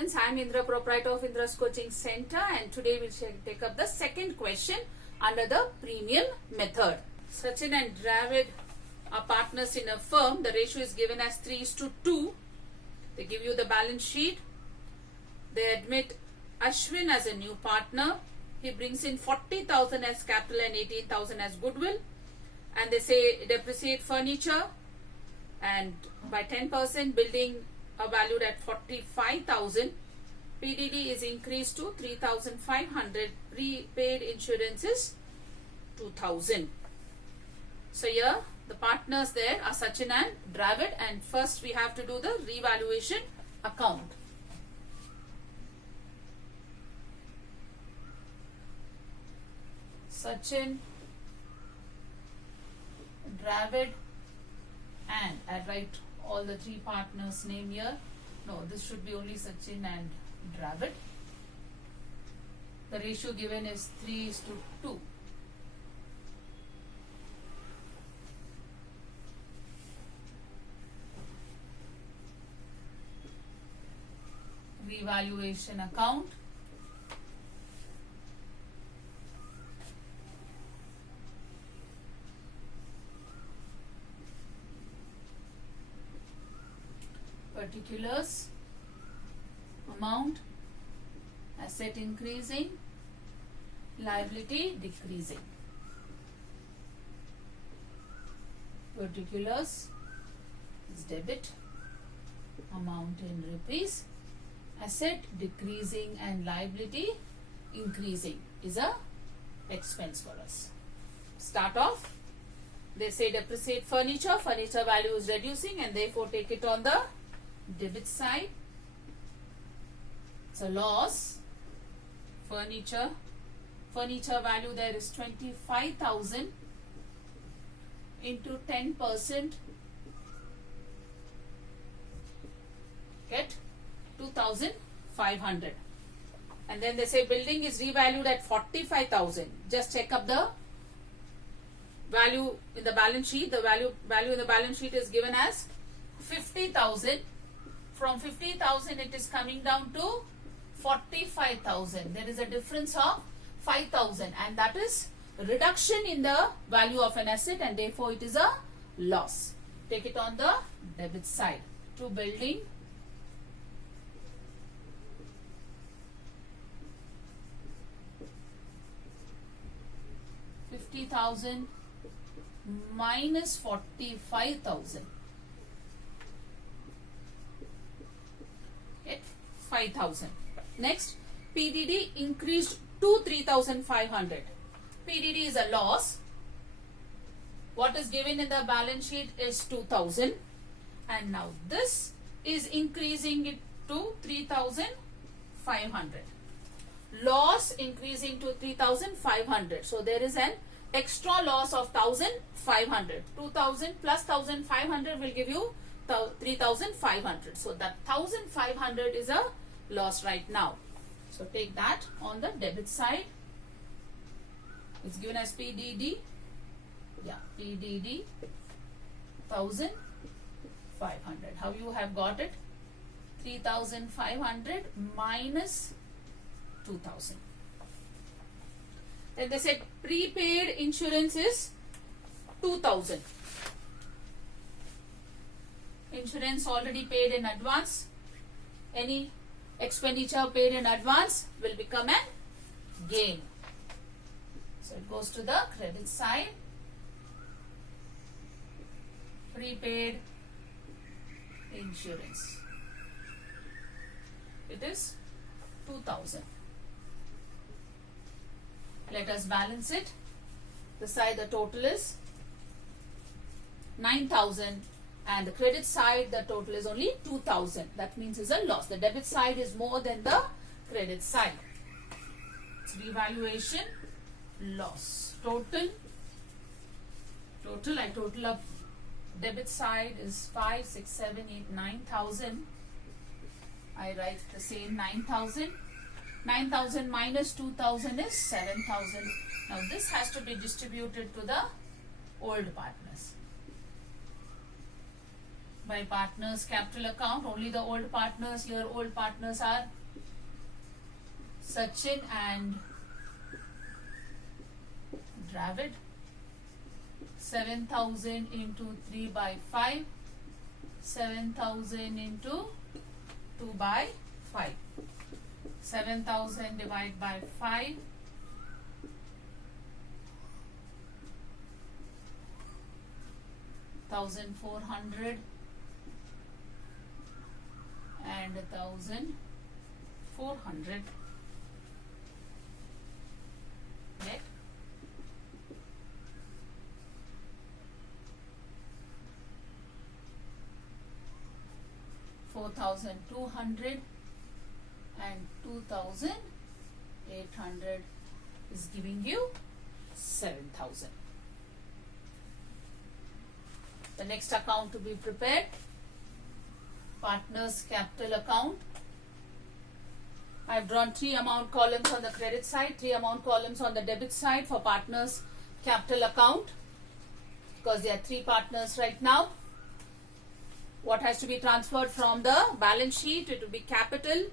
students, I am Indra, proprietor of Indra's Coaching Center, and today we will take up the second question under the premium method. Sachin and Dravid are partners in a firm. The ratio is given as 3:2. They give you the balance sheet. They admit Ashwin as a new partner. He brings in 40,000 as capital and 18,000 as goodwill. And they say depreciate furniture, and by 10%, building are valued at 45,000. PDD is increased to 3,500. Prepaid insurance is 2,000. So here the partners there are Sachin and Dravid, and first we have to do the revaluation account. Sachin, Dravid, and I write all the three partners' name here. No, this should be only Sachin and Dravid. The ratio given is 3:2. Revaluation account. Particulars, amount, asset increasing, liability decreasing. Particulars is debit, amount in rupees, asset decreasing and liability increasing is a expense for us. Start off. They say depreciate furniture. Furniture value is reducing, and therefore take it on the debit side. It's a loss. Furniture value there is 25,000 into 10%, get 2,500. And then they say building is revalued at 45,000. Just check up the value in the balance sheet. The value in the balance sheet is given as 50,000. From 50,000 it is coming down to 45,000. There is a difference of 5,000, and that is reduction in the value of an asset, and therefore it is a loss. Take it on the debit side. To building, $50,000 minus 45,000. 5,000. Next, PDD increased to 3,500. PDD is a loss. What is given in the balance sheet is 2,000, and now this is increasing it to 3,500. Loss increasing to 3,500. So there is an extra loss of 1,500. 2,000 plus 1,500 will give you 3,500. So that 1,500 is a loss right now. So take that on the debit side. It's given as PDD. Yeah, PDD 1,500. How you have got it? 3,500 minus 2,000. Then they said prepaid insurance is 2,000. Insurance already paid in advance. Any expenditure paid in advance will become a gain. So it goes to the credit side. Prepaid insurance. It is 2,000. Let us balance it. The side the total is 9,000. And the credit side, the total is only 2,000. That means it's a loss. The debit side is more than the credit side. It's revaluation loss. Total, I total up. Debit side is 5, 6, 7, 8, 9,000. I write the same 9,000. 9,000 minus 2,000 is 7,000. Now this has to be distributed to the old partners. by partners capital account. Only the old partners here. Old partners are Sachin and Dravid. 7,000 into 3 by 5. 7,000 into 2 by 5. 7,000 divided by 5. 1,400 and 1,400. Net. 4,200 and 2,800 is giving you 7,000. The next account to be prepared, partners capital account. I have drawn 3 amount columns on the credit side, 3 amount columns on the debit side for partners capital account, because there are 3 partners right now. What has to be transferred from the balance sheet? It will be capital,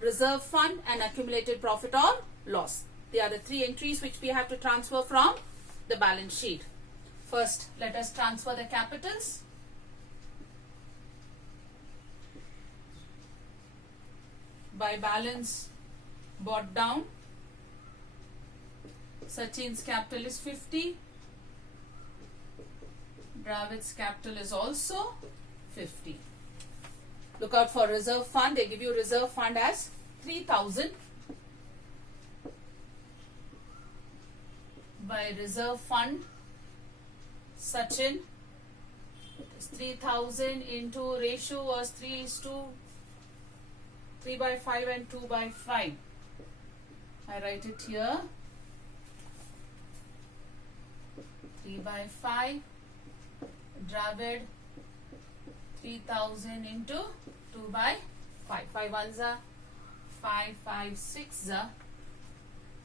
reserve fund and accumulated profit or loss. They are the 3 entries which we have to transfer from the balance sheet. First, let us transfer the capitals. By balance brought down, Sachin's capital is 50. Dravid's capital is also 50. Look out for reserve fund. They give you reserve fund as 3,000. By reserve fund, Sachin, it is 3,000 into ratio was 3 by 5 and 2 by 5. I write it here. 3 by 5. Dravid, 3,000 into 2 by 5. 5 ones are 5, 5, 6 are.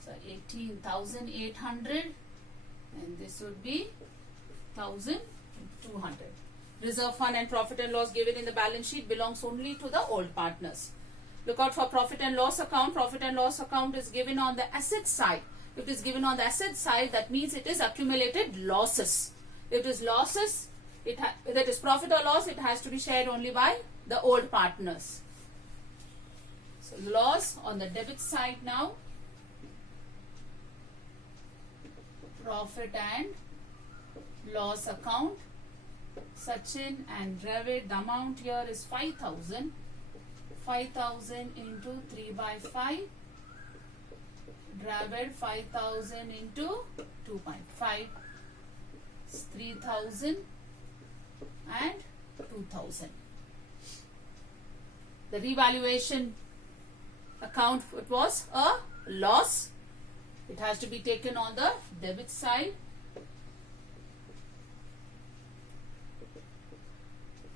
So 18,800 and this would be 1,200. Reserve fund and profit and loss given in the balance sheet belongs only to the old partners. Look out for profit and loss account. Profit and loss account is given on the asset side. If it is given on the asset side, that means it is accumulated losses. If it is losses, that is profit or loss, it has to be shared only by the old partners. So loss on the debit side now. Profit and loss account. Sachin and Dravid, the amount here is 5,000. 5,000 into 3 by 5. Dravid 5,000 into 2.5. 3,000 and 2,000. The revaluation account, it was a loss. It has to be taken on the debit side.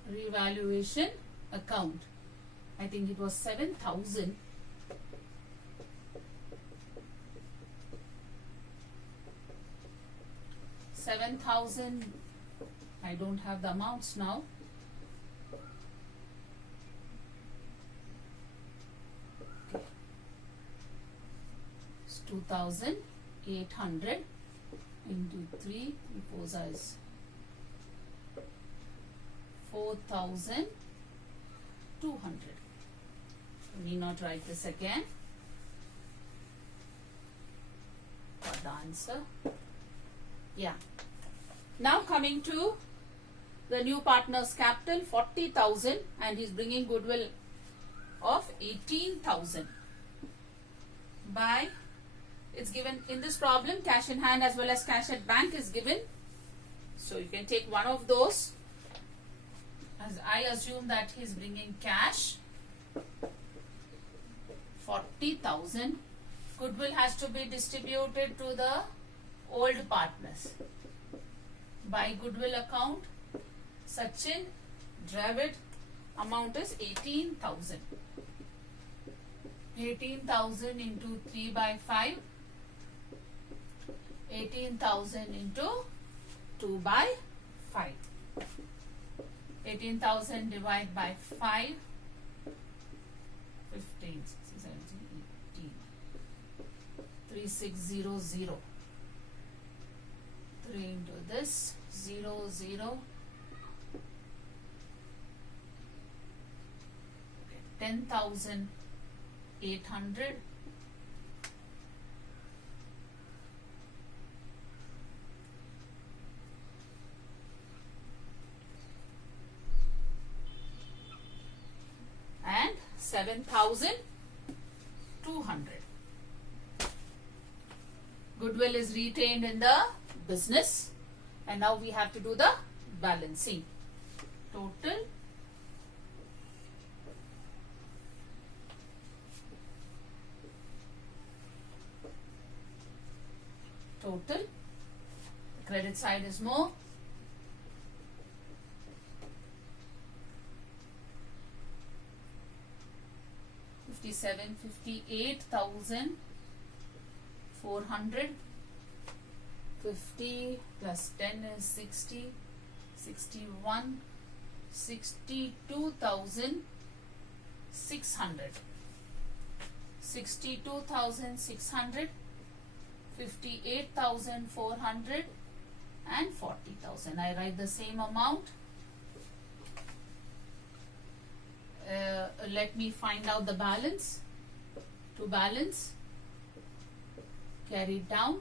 Revaluation account. I think it was 7,000. I don't have the amounts now. Okay. It's 2,800 into 3 goes as 4,200. I need not write this again. Got the answer. Yeah. Now coming to the new partner's capital, 40,000, and he's bringing goodwill of 18,000. By, it's given in this problem, cash in hand as well as cash at bank is given. So you can take one of those. As I assume that he's bringing cash, 40,000. Goodwill has to be distributed to the old partners. By goodwill account, Sachin, Dravid, amount is 18,000. 18,000 into 3 by 5. 18,000 into 2 by 5. 18,000 divided by 5. 15, 16, 17, 18. 3600. 3 into this. 0, 0. 10,800. And 7,200. Goodwill is retained in the business, and now we have to do the balancing. Total credit side is more. $58,400. 50 plus 10 is 60. 61. 62,600. 62,600. 58,400 and 40,000. I write the same amount. Let me find out the balance. To balance, carry it down.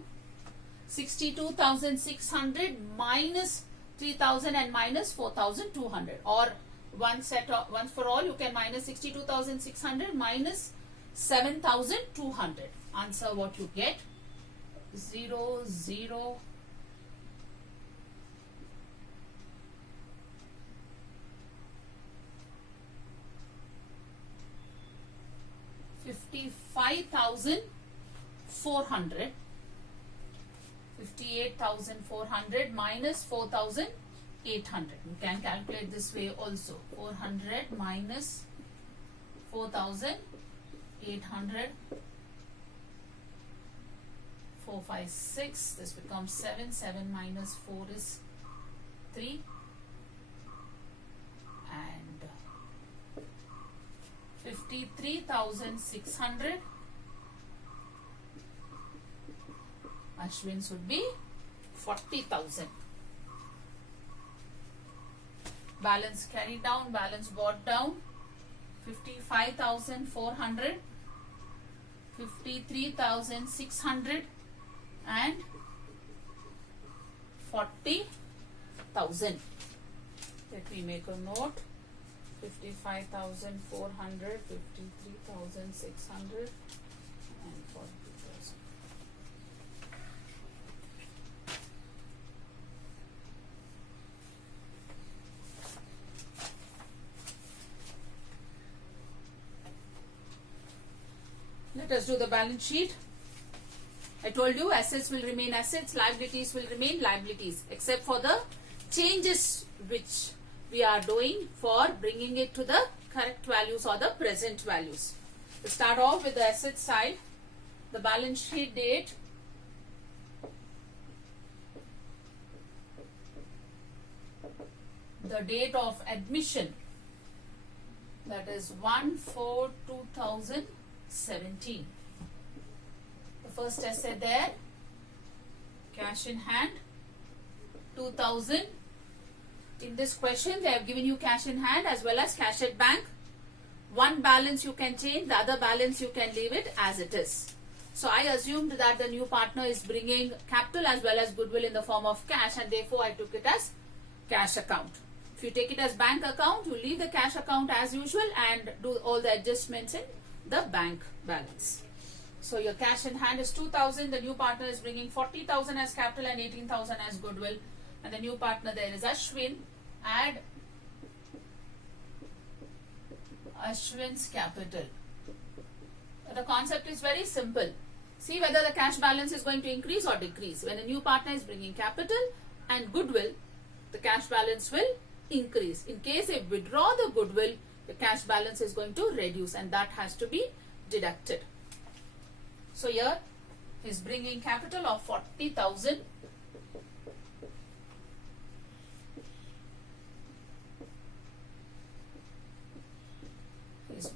62,600 minus 3,000 and minus 4,200, or once for all you can minus 62,600 minus 7,200. Answer what you get. 0, 0. 55,400. 58,400 minus 4,800. You can calculate this way also. 400 minus 4,800. 4, 5, 6. This becomes 7. 7 minus 4 is 3. And 53,600. Ashwin's would be 40,000. Balance carried down, balance brought down. 55,400, 53,600 and 40,000. Let me make a note. 55,400, 53,600 and 40,000. Let us do the balance sheet. I told you assets will remain assets, liabilities will remain liabilities, except for the changes which we are doing for bringing it to the correct values or the present values. To start off with the asset side, the balance sheet date the date of admission, that is 1/4/2017. The first asset there, cash in hand, 2,000. In this question, they have given you cash in hand as well as cash at bank. One balance you can change, the other balance you can leave it as it is. So I assumed that the new partner is bringing capital as well as goodwill in the form of cash, and therefore I took it as cash account. If you take it as bank account, you leave the cash account as usual and do all the adjustments in the bank balance. So your cash in hand is 2,000. The new partner is bringing 40,000 as capital and 18,000 as goodwill. And the new partner there is Ashwin. Add Ashwin's capital. The concept is very simple. See whether the cash balance is going to increase or decrease. When the new partner is bringing capital and goodwill, the cash balance will increase. In case they withdraw the goodwill, the cash balance is going to reduce, and that has to be deducted. So here he is bringing capital of 40,000.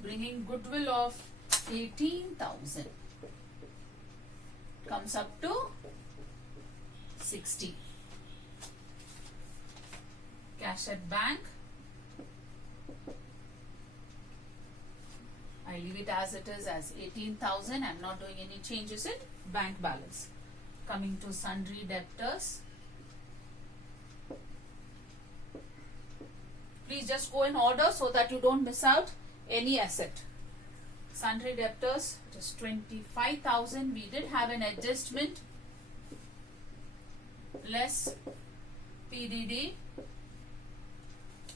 bringing goodwill of 18,000. Comes up to 60. Cash at bank. I leave it as it is as 18,000. I'm not doing any changes in bank balance. Coming to sundry debtors. Please just go in order so that you don't miss out any asset. Sundry debtors, it is 25,000. We did have an adjustment. Less PDD.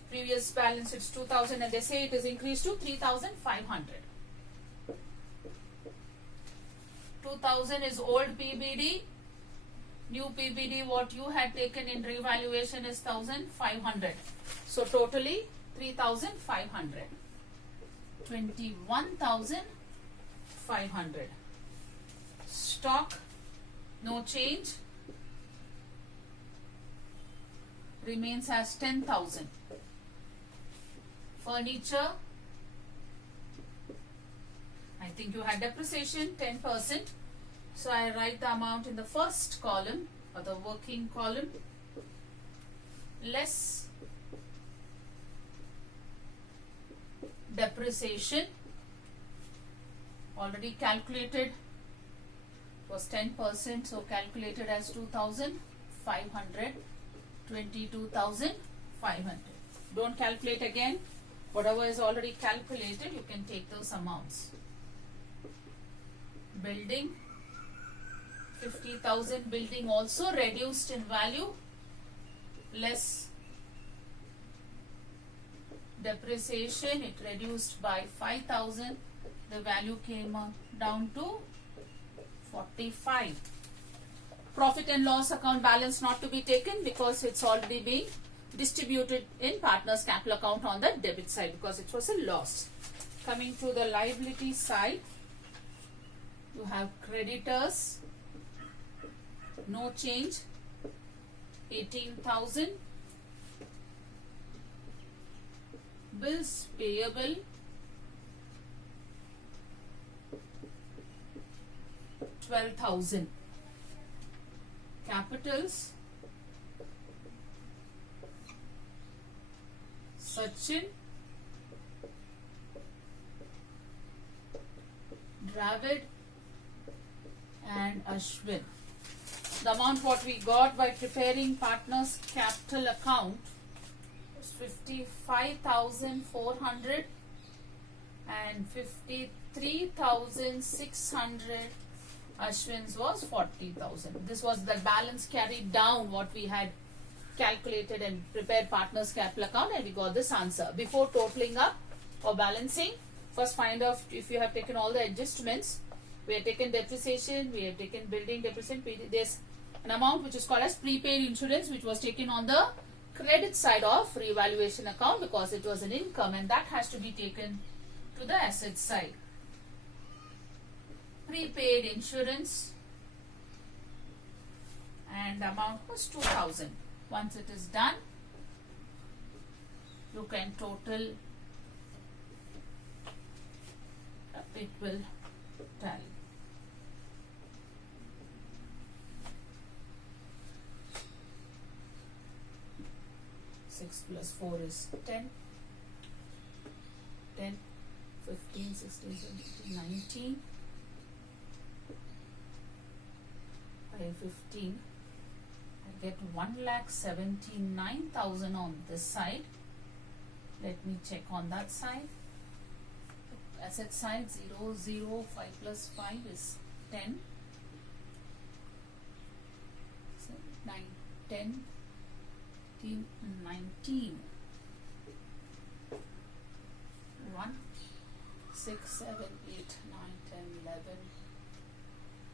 Previous balance it's 2,000 and they say it is increased to 3,500. 2,000 is old PBD. New PBD what you had taken in revaluation is 1,500. So totally 3,500. 21,500. Stock, no change. Remains as 10,000. Furniture, I think you had depreciation 10%. So I write the amount in the first column or the working column. Less depreciation, already calculated, was 10%, so calculated as 2,500, 22,500. Don't calculate again. Whatever is already calculated, you can take those amounts. Building, 50,000 building also reduced in value. Less depreciation, it reduced by 5,000. The value came down to 45. Profit and loss account balance not to be taken because it's already being distributed in partners capital account on the debit side because it was a loss. Coming to the liability side, you have creditors, no change, 18,000. Bills payable, 12,000. Capitals, Sachin, Dravid and Ashwin. The amount what we got by preparing partners capital account was 55,400 and 53,600. Ashwin's was 40,000. This was the balance carried down what we had calculated and prepared partners capital account, and we got this answer. Before totaling up or balancing, first find out if you have taken all the adjustments. We have taken depreciation, we have taken building depreciation. There's an amount which is called as prepaid insurance, which was taken on the credit side of revaluation account because it was an income, and that has to be taken to the asset side. Prepaid insurance, and the amount was 2,000. Once it is done, you can total, it will tally. Six plus 4 is 10. 10, 15, 16, 17, 19. 15. I get 1,79,000 on this side. Let me check on that side. Asset side 0, 0, 5 plus 5 is 10. 9, 10, 15, 19. 1, 6, 7, 8, 9, 10, 11,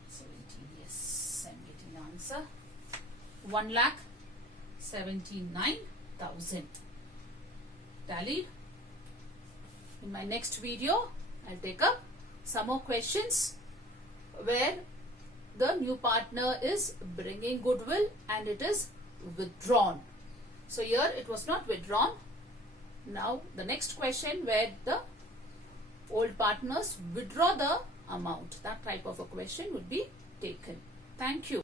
17. Yes, I'm getting the answer. 1,79,000. Tallied. In my next video, I'll take up some more questions where the new partner is bringing goodwill and it is withdrawn. So here it was not withdrawn. Now the next question where the old partners withdraw the amount. That type of a question would be taken. Thank you.